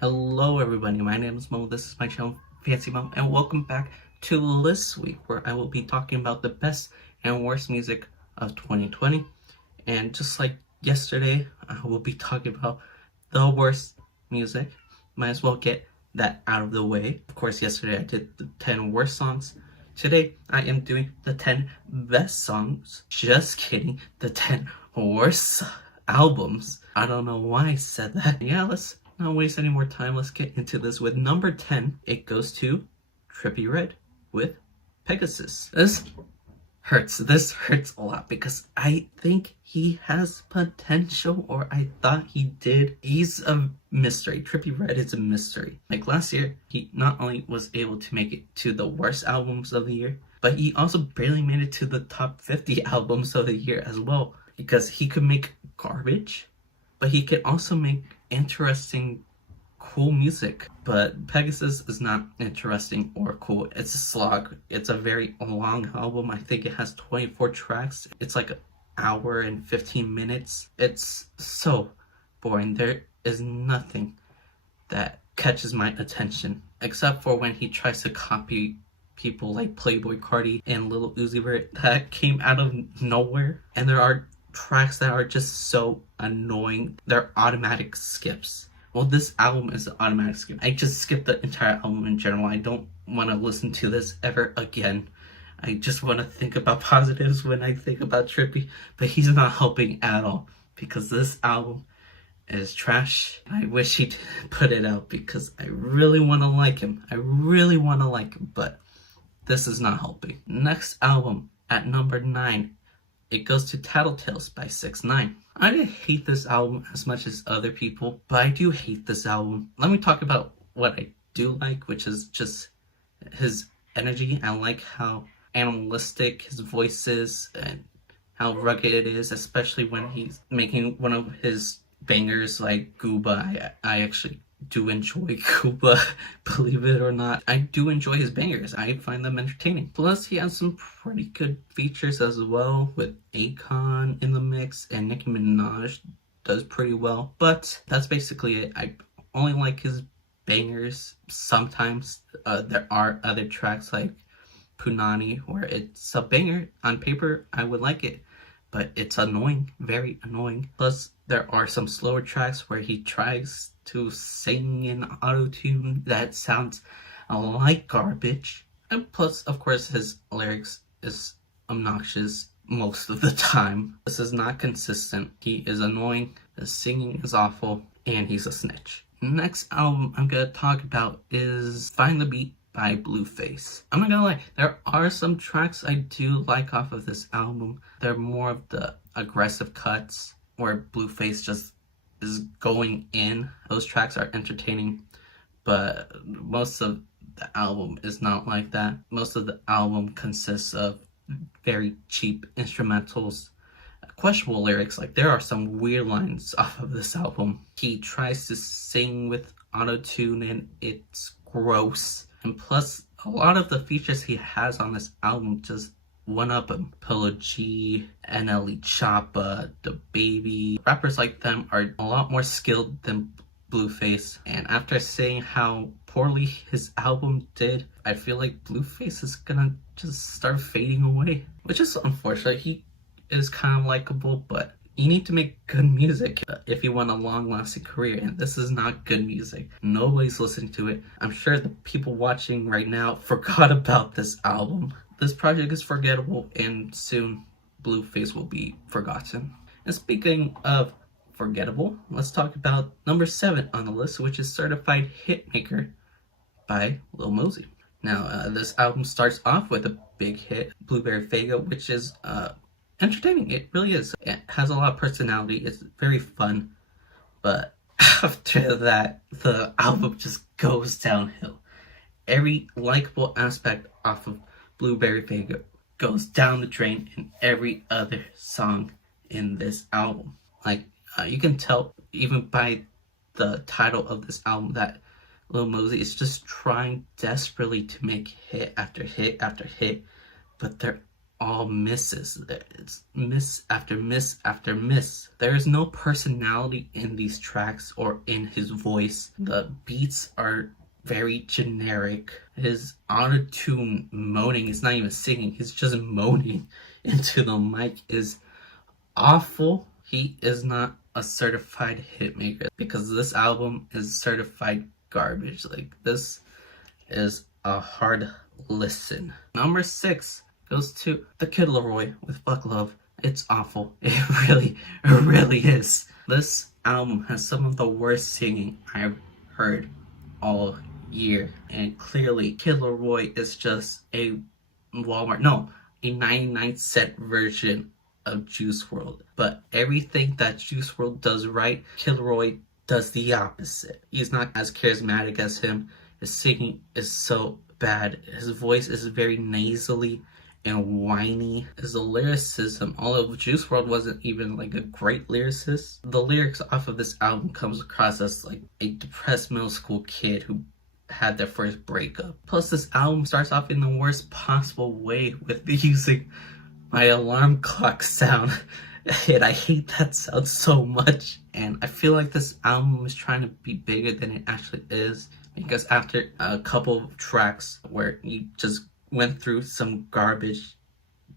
Hello everybody, my name is Mo, this is my channel FancyMemo, and welcome back to this week where I will be talking about the best and worst music of 2020. And just like yesterday, I will be talking about the worst music. Might as well get that out of the way. Of course, yesterday I did the 10 worst songs. Today I am doing the 10 best songs. Just kidding, the 10 worst albums. I don't know why I said that. Yeah, let's not waste any more time. Let's get into this. With number 10, it goes to Trippie Red with Pegasus. This hurts a lot because I think he has potential, or I thought he did. He's a mystery. Trippie Red is a mystery. Like last year, he not only was able to make it to the worst albums of the year, but he also barely made it to the top 50 albums of the year as well, because he could make garbage, but he could also make interesting, cool music. But Pegasus is not interesting or cool. It's a slog. It's a very long album. I think it has 24 tracks. It's like an hour and 15 minutes. It's so boring. There is nothing that catches my attention except for when he tries to copy people like Playboi Carti and Lil Uzi Vert that came out of nowhere. And there are tracks that are just so annoying. They're automatic skips. Well, this album is an automatic skip. I just skipped the entire album in general. I don't want to listen to this ever again. I just want to think about positives when I think about Trippie, but he's not helping at all because this album is trash. I wish he'd put it out because I really want to like him. But this is not helping. Next album at number 9, it goes to TattleTales by 6ix9ine. I didn't hate this album as much as other people, but I do hate this album. Let me talk about what I do like, which is just his energy. I like how animalistic his voice is and how rugged it is, especially when he's making one of his bangers like Gooba. I actually do enjoy Gooba, believe it or not. I do enjoy his bangers. I find them entertaining. Plus, he has some pretty good features as well, with Akon in the mix, and Nicki Minaj does pretty well. But that's basically it. I only like his bangers. Sometimes there are other tracks like Punani where it's a banger. On paper, I would like it, but it's annoying, very annoying. Plus, there are some slower tracks where he tries to sing in auto-tune that sounds like garbage. And plus, of course, his lyrics is obnoxious most of the time. This is not consistent. He is annoying, his singing is awful, and he's a snitch. Next album I'm gonna talk about is Find the Beat by Blueface. I'm not gonna lie, there are some tracks I do like off of this album. They're more of the aggressive cuts where Blueface just is going in. Those tracks are entertaining, but most of the album is not like that. Most of the album consists of very cheap instrumentals, questionable lyrics. Like, there are some weird lines off of this album. He tries to sing with auto-tune and it's gross. And plus, a lot of the features he has on this album just one up him. Polo G, NLE Choppa, The Baby. Rappers like them are a lot more skilled than Blueface. And after saying how poorly his album did, I feel like Blueface is gonna just start fading away. Which is unfortunate. He is kind of likable, but you need to make good music if you want a long-lasting career, and this is not good music. Nobody's listening to it. I'm sure the people watching right now forgot about this album. This project is forgettable, and soon Blueface will be forgotten. And speaking of forgettable, let's talk about number 7 on the list, which is Certified Hitmaker by Lil Mosey. Now, this album starts off with a big hit, Blueberry Faygo, which is entertaining. It really is. It has a lot of personality. It's very fun. But after that, the album just goes downhill. Every likable aspect off of Blueberry Faygo goes down the drain in every other song in this album. Like, you can tell even by the title of this album that Lil Mosey is just trying desperately to make hit after hit after hit, but they're all misses. It's miss after miss after miss. There is no personality in these tracks or in his voice. The beats are very generic. His auto-tune moaning is not even singing, he's just moaning into the mic is awful. He is not a certified hitmaker because this album is certified garbage. Like, this is a hard listen. Number 6 goes to the Kid Laroi with Fuck Love. It's awful. It really is. This album has some of the worst singing I've heard all year. And clearly, Kid Laroi is just a Walmart, no, a 99-cent version of Juice WRLD. But everything that Juice WRLD does right, Kid Laroi does the opposite. He's not as charismatic as him. His singing is so bad. His voice is very nasally and whiny. His lyricism, although Juice WRLD wasn't even like a great lyricist, the lyrics off of this album comes across as like a depressed middle school kid who had their first breakup. Plus, this album starts off in the worst possible way with using my alarm clock sound. And I hate that sound so much. And I feel like this album is trying to be bigger than it actually is, because after a couple of tracks where you just went through some garbage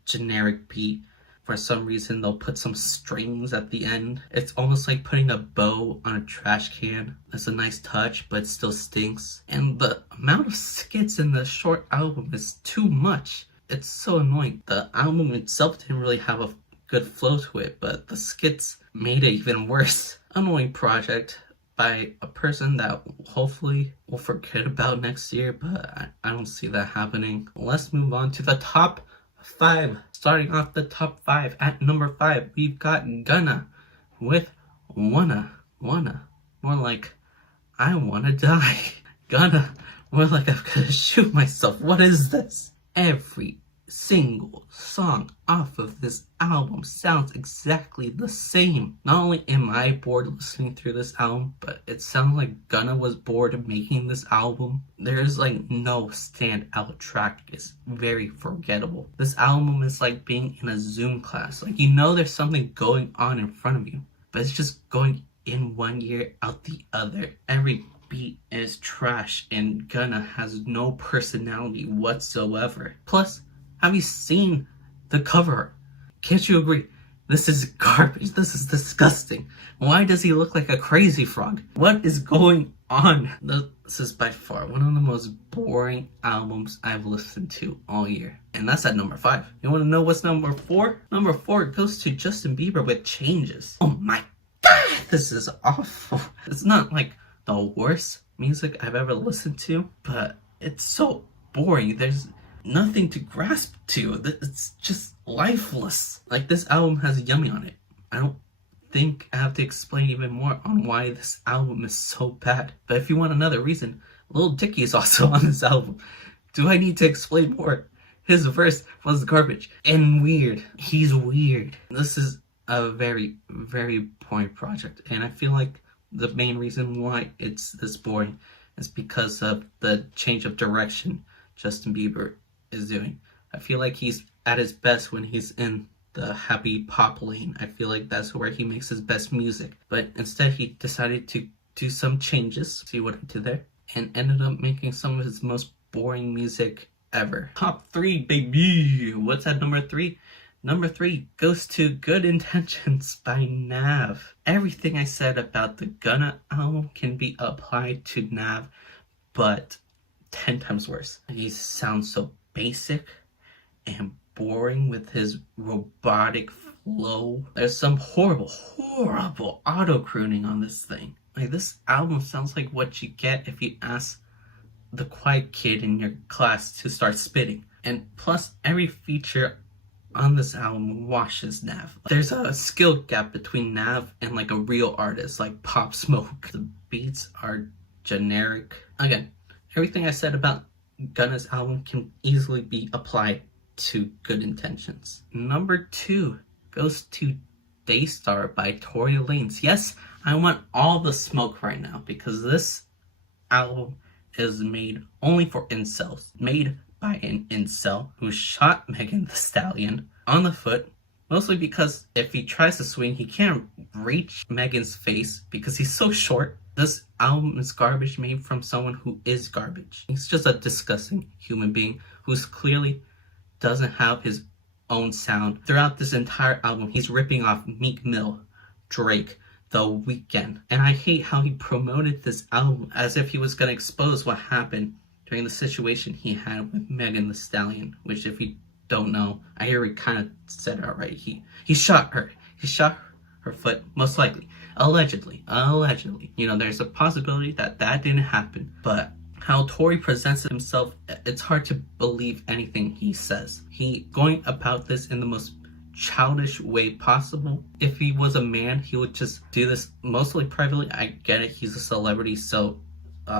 generic beat, for some reason they'll put some strings at the end. It's almost like putting a bow on a trash can. It's a nice touch, but it still stinks. And the amount of skits in the short album is too much. It's so annoying. The album itself didn't really have a good flow to it, but the skits made it even worse. Annoying project by a person that hopefully we'll forget about next year, but I don't see that happening. Let's move on to the top 5. Starting off the top 5, at number 5, we've got Gunna with WUNNA. WUNNA. More like, I wanna die. Gunna. More like, I'm gonna shoot myself. What is this? Every single song off of this album sounds exactly the same. Not only am I bored listening through this album, but it sounds like Gunna was bored making this album. There's like no standout track. It's very forgettable. This album is like being in a Zoom class. Like, you know there's something going on in front of you, but it's just going in one ear out the other. Every beat is trash and Gunna has no personality whatsoever. Plus, have you seen the cover? Can't you agree? This is garbage. This is disgusting. Why does he look like a crazy frog? What is going on? This is by far one of the most boring albums I've listened to all year. And that's at number 5. You want to know what's number 4? Number 4 goes to Justin Bieber with Changes. Oh my god, this is awful. It's not like the worst music I've ever listened to, but it's so boring. There's nothing to grasp to. It's just lifeless. Like, this album has Yummy on it. I don't think I have to explain even more on why this album is so bad. But if you want another reason, Lil Dicky is also on this album. Do I need to explain more? His verse was garbage and weird. He's weird. This is a very, very boring project, and I feel like the main reason why it's this boring is because of the change of direction Justin Bieber is doing. I feel like he's at his best when he's in the happy pop lane. I feel like that's where he makes his best music. But instead he decided to do some changes, see what I did there, and ended up making some of his most boring music ever. Top 3, baby! What's at number 3? Number 3 goes to Good Intentions by Nav. Everything I said about the Gunna album can be applied to Nav, but 10 times worse. He sounds so basic and boring with his robotic flow. There's some horrible auto-crooning on this thing. Like, this album sounds like what you get if you ask the quiet kid in your class to start spitting. And plus, every feature on this album washes Nav. There's a skill gap between Nav and like a real artist like Pop Smoke. The beats are generic. Again, everything I said about Gunna's album can easily be applied to Good Intentions. Number 2 goes to DAYSTAR by Tory Lanez. Yes, I want all the smoke right now because this album is made only for incels. Made by an incel who shot Megan Thee Stallion on the foot, mostly because if he tries to swing, he can't reach Megan's face because he's so short. This album is garbage made from someone who is garbage. He's just a disgusting human being who's clearly doesn't have his own sound. Throughout this entire album, he's ripping off Meek Mill, Drake, The Weeknd. And I hate how he promoted this album as if he was going to expose what happened during the situation he had with Megan Thee Stallion, which if you don't know, I already kind of said it already. He shot her. He shot her foot, most likely. Allegedly. You know, there's a possibility that didn't happen. But how Tory presents himself, it's hard to believe anything he says. He going about this in the most childish way possible. If he was a man, he would just do this mostly privately. I get it, he's a celebrity, so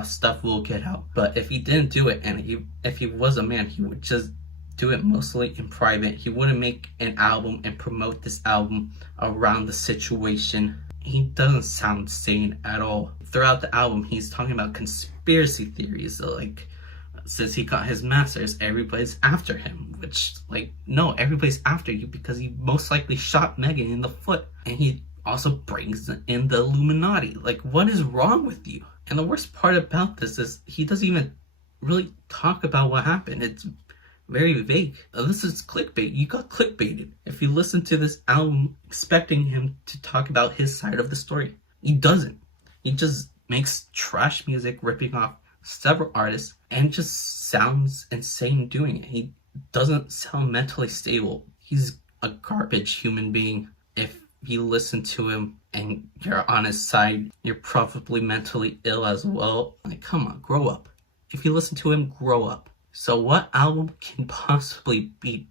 stuff will get out. But if he didn't do it, and if he was a man, he would just do it mostly in private. He wouldn't make an album and promote this album around the situation. He doesn't sound sane at all. Throughout the album, he's talking about conspiracy theories, so like, since he got his master's, everybody's after him. Which, like, no, everybody's after you because he most likely shot Megan in the foot. And he also brings in the Illuminati. Like, what is wrong with you? And the worst part about this is he doesn't even really talk about what happened. It's very vague. This is clickbait. You got clickbaited. If you listen to this album expecting him to talk about his side of the story, he doesn't. He just makes trash music ripping off several artists and just sounds insane doing it. He doesn't sound mentally stable. He's a garbage human being. If you listen to him and you're on his side, you're probably mentally ill as well. Like, come on, grow up. If you listen to him, grow up. So what album can possibly beat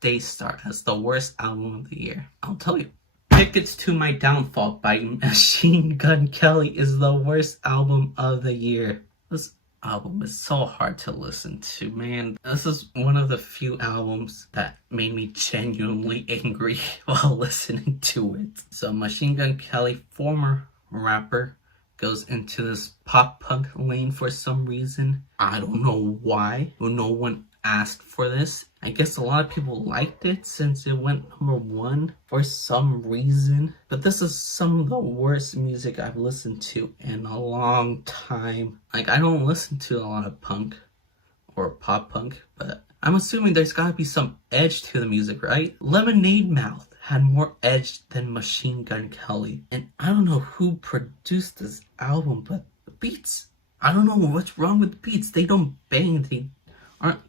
DAYSTAR as the worst album of the year? I'll tell you. Tickets to My Downfall by Machine Gun Kelly is the worst album of the year. This album is so hard to listen to, man. This is one of the few albums that made me genuinely angry while listening to it. So Machine Gun Kelly, former rapper, goes into this pop punk lane for some reason. I don't know why. No one asked for this. I guess a lot of people liked it since it went #1 for some reason. But this is some of the worst music I've listened to in a long time. Like, I don't listen to a lot of punk or pop punk, but I'm assuming there's gotta be some edge to the music, right? Lemonade Mouth had more edge than Machine Gun Kelly. And I don't know who produced this album, but the beats, I don't know what's wrong with the beats. They don't bang, they aren't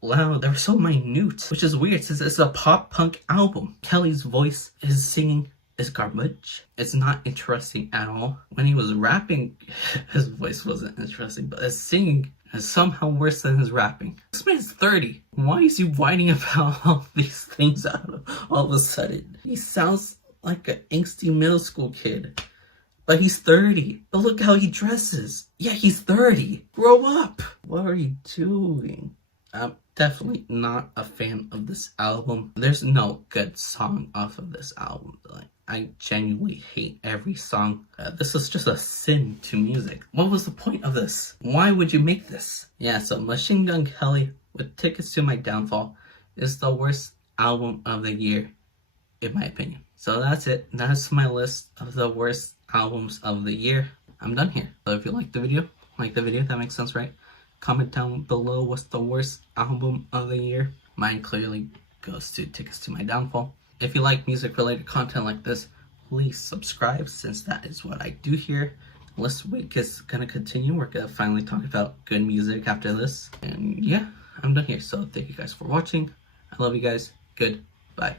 loud, they're so minute, which is weird since it's a pop punk album. Kelly's voice, his singing is garbage. It's not interesting at all. When he was rapping, his voice wasn't interesting, but his singing is somehow worse than his rapping. This man's 30. Why is he whining about all these things all of a sudden? He sounds like an angsty middle school kid. But he's 30. But look how he dresses. Yeah, he's 30. Grow up. What are you doing? I'm definitely not a fan of this album. There's no good song off of this album. Like, I genuinely hate every song. This is just a sin to music. What was the point of this? Why would you make this? Yeah, so Machine Gun Kelly with Tickets to My Downfall is the worst album of the year, in my opinion. So that's it. That's my list of the worst albums of the year. I'm done here. So if you like the video, that makes sense, right? Comment down below what's the worst album of the year. Mine clearly goes to Tickets to My Downfall. If you like music related content like this, please subscribe since that is what I do here. This week is gonna continue. We're gonna finally talk about good music after this. And yeah, I'm done here. So thank you guys for watching. I love you guys. Goodbye.